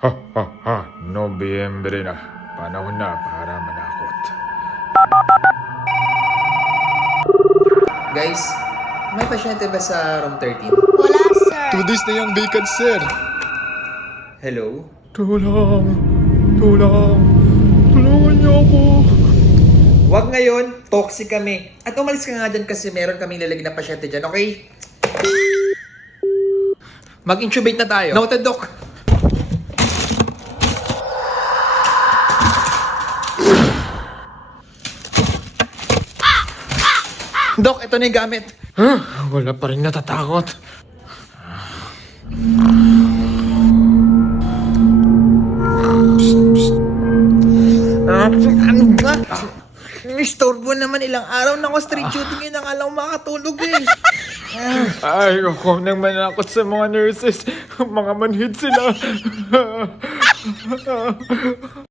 Ha ha ha, Nobyembre na. Panahon na para manakot. Guys, may pasyente ba sa room 13? Wala, sir. 2 days na yung vacant, sir. Hello? Tulong! Tulong! Tulungan niyo ako! Wag ngayon, toxic kami. At umalis ka nga dyan kasi meron kaming lalagyan na pasyente dyan, okay? Mag-intubate na tayo. Noted, Doc. Doc, ito na yung gamit. Wala pa rin natatakot. Ano ba? Nistorbo naman, ilang araw na ako straight shooting yun ang alam makatulog eh. Ayoko nang manakot sa mga nurses. Mga manhid sila.